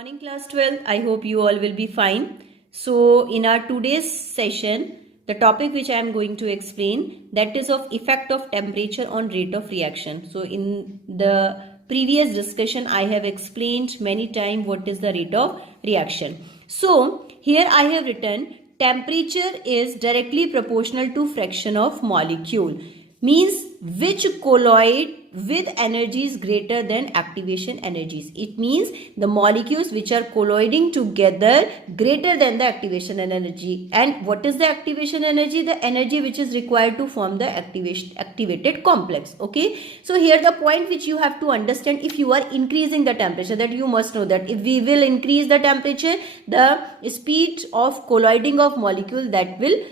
morning class 12. I hope you all will be fine. So in our today's session, the topic which I am going to explain, that is of effect of temperature on rate of reaction. So in the previous discussion, I have explained many times what is the rate of reaction. So here I have written temperature is directly proportional to fraction of molecule, means which colloid with energies greater than activation energies. It means the molecules which are colloiding together greater than the activation energy. And what is the activation energy? The energy which is required to form the activated complex. Okay, so here the point which you have to understand, if you are increasing the temperature, that you must know that if we will increase the temperature, the speed of colloiding of molecule that will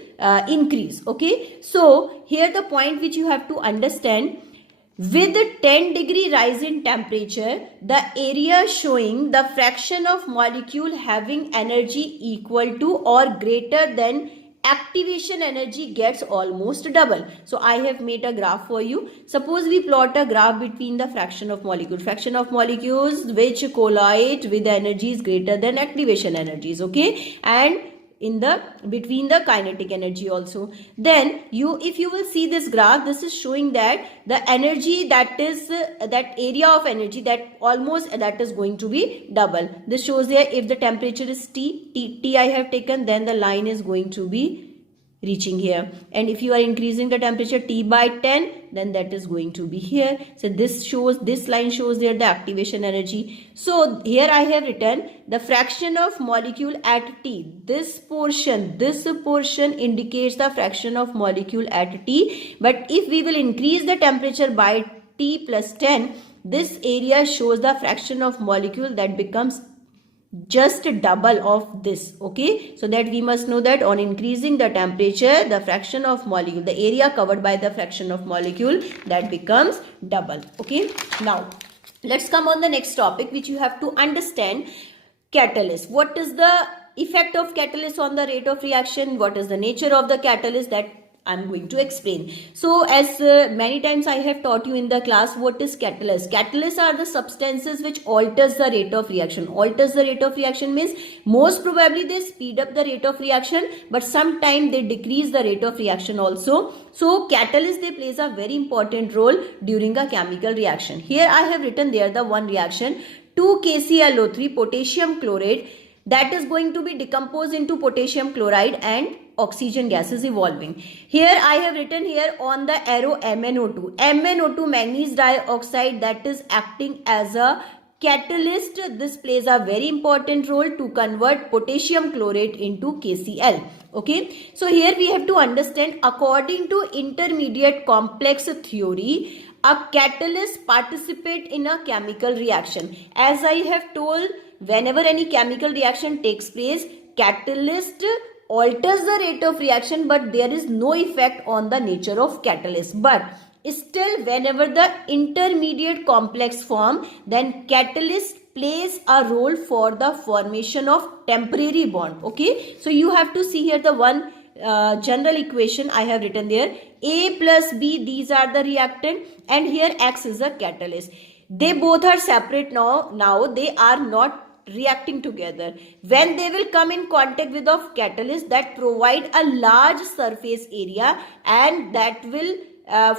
increase. Okay, so here the point which you have to understand, with the 10 degree rise in temperature, the area showing the fraction of molecule having energy equal to or greater than activation energy gets almost double. So I have made a graph for you. Suppose we plot a graph between the fraction of molecules which colloid with energies greater than activation energies. Okay, and in the between the kinetic energy also. Then if you will see this graph, this is showing that the energy that is that area of energy that is going to be double. This shows there if the temperature is T I have taken, then the line is going to be reaching here, and if you are increasing the temperature T by 10, then that is going to be here. So this line shows there the activation energy. So here I have written the fraction of molecule at T. This portion indicates the fraction of molecule at T. But if we will increase the temperature by T plus 10, this area shows the fraction of molecule that becomes just double of this. Okay, so that we must know that on increasing the temperature, the fraction of molecule, the area covered by the fraction of molecule, that becomes double. Okay, now let's come on the next topic which you have to understand, catalyst. What is the effect of catalyst on the rate of reaction? What is the nature of the catalyst? That I'm going to explain. So as many times I have taught you in the class, what is catalyst? Catalysts are the substances which alters the rate of reaction. Alters the rate of reaction means most probably they speed up the rate of reaction, but sometimes they decrease the rate of reaction also. So catalyst, they plays a very important role during a chemical reaction. Here I have written there the one reaction, 2KClO3 potassium chloride, that is going to be decomposed into potassium chloride and oxygen gas is evolving. Here I have written here on the arrow MnO2. MnO2, manganese dioxide, that is acting as a catalyst. This plays a very important role to convert potassium chlorate into KCl. Okay, so here we have to understand, according to intermediate complex theory, a catalyst participate in a chemical reaction. As I have told, whenever any chemical reaction takes place, catalyst alters the rate of reaction, but there is no effect on the nature of catalyst. But still, whenever the intermediate complex form, then catalyst plays a role for the formation of temporary bond. Okay, so you have to see here the one general equation I have written there, A plus B, these are the reactant, and here X is the catalyst. They both are separate now they are not reacting together. When they will come in contact with of catalyst, that provide a large surface area, and that will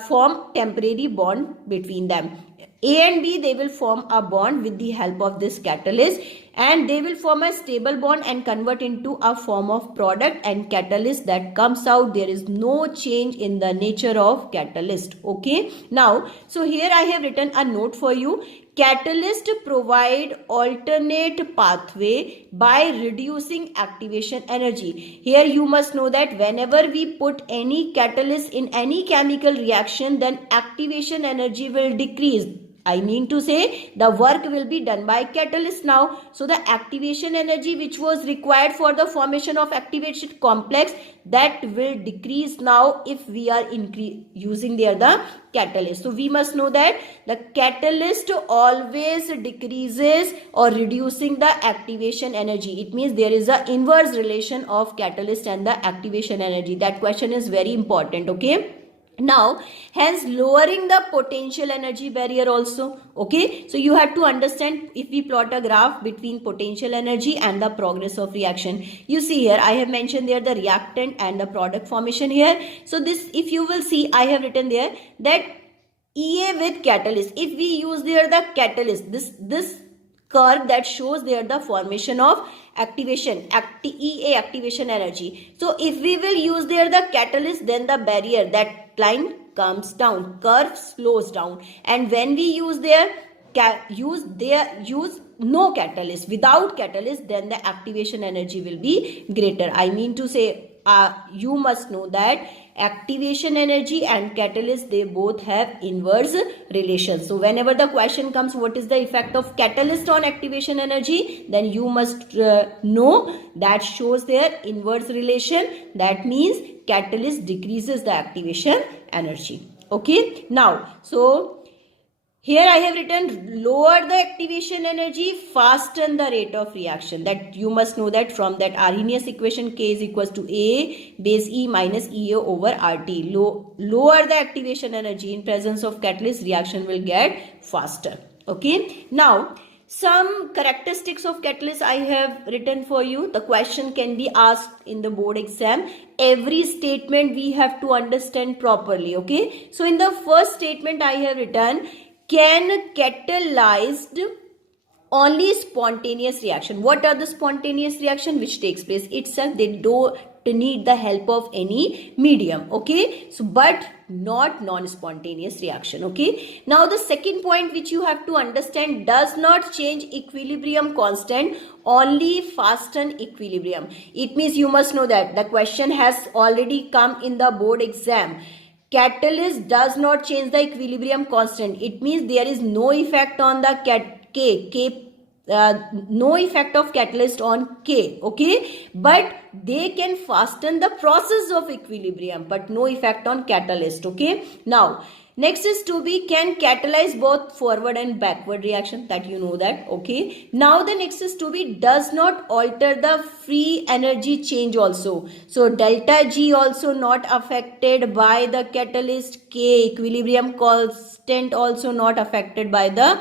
form temporary bond between them. A and B, they will form a bond with the help of this catalyst, and they will form a stable bond and convert into a form of product and catalyst that comes out. There is no change in the nature of catalyst. Okay, now so here I have written a note for you. Catalyst provide alternate pathway by reducing activation energy. Here you must know that whenever we put any catalyst in any chemical reaction, then activation energy will decrease. I mean to say, the work will be done by catalyst now. So the activation energy which was required for the formation of activated complex, that will decrease now if we are using there the catalyst. So we must know that the catalyst always decreases or reducing the activation energy. It means there is a inverse relation of catalyst and the activation energy. That question is very important. Okay, Now, hence lowering the potential energy barrier also. Okay, so you have to understand, if we plot a graph between potential energy and the progress of reaction, you see here I have mentioned there the reactant and the product formation here. So this, if you will see, I have written there that EA with catalyst, if we use there the catalyst, this curve that shows there the formation of EA activation energy. So if we will use there the catalyst, then the barrier, that line comes down, curve slows down. And when we use use no catalyst, without catalyst, then the activation energy will be greater. I mean to say, you must know that activation energy and catalyst, they both have inverse relation. So whenever the question comes, what is the effect of catalyst on activation energy, then you must know that shows their inverse relation. That means catalyst decreases the activation energy. Okay, now so here I have written lower the activation energy, fasten the rate of reaction. That you must know that from that Arrhenius equation, K is equals to A base E minus EA over RT. Lower the activation energy in presence of catalyst, reaction will get faster. Okay. Now, some characteristics of catalyst I have written for you. The question can be asked in the board exam. Every statement we have to understand properly. Okay. So in the first statement I have written, can catalyzed only spontaneous reaction. What are the spontaneous reaction which takes place itself? They don't need the help of any medium. Okay, so but not non-spontaneous reaction. Okay, now the second point which you have to understand, does not change equilibrium constant, only fasten equilibrium. It means you must know that the question has already come in the board exam. Catalyst does not change the equilibrium constant. It means there is no effect on the no effect of catalyst on K. Okay, but they can fasten the process of equilibrium, but no effect on catalyst. Okay, now next is to be, can catalyze both forward and backward reaction, that you know that. Okay, now the next is to be, does not alter the free energy change also. So delta G also not affected by the catalyst, K equilibrium constant also not affected by the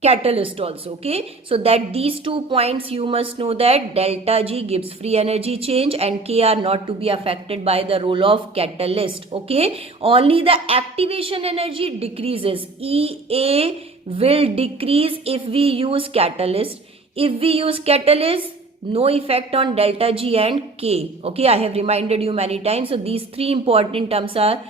catalyst also. Okay, so that these 2 points you must know, that delta G gives free energy change and K are not to be affected by the role of catalyst. Okay, only the activation energy decreases. EA will decrease if we use catalyst. If we use catalyst, no effect on delta G and K. Okay, I have reminded you many times. So these 3 important terms are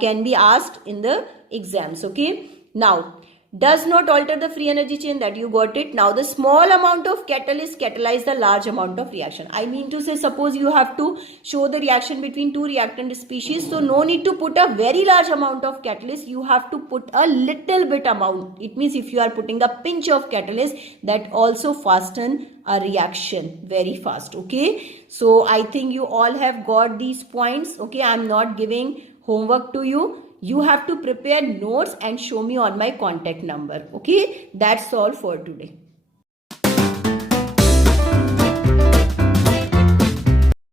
can be asked in the exams. Okay, now does not alter the free energy chain, that you got it. Now the small amount of catalyst catalyze the large amount of reaction. I mean to say, suppose you have to show the reaction between 2 reactant species, so no need to put a very large amount of catalyst, you have to put a little bit amount. It means if you are putting a pinch of catalyst, that also fasten a reaction very fast. Okay, so I think you all have got these points. Okay, I am not giving homework to you. You have to prepare notes and show me on my contact number. Okay, that's all for today.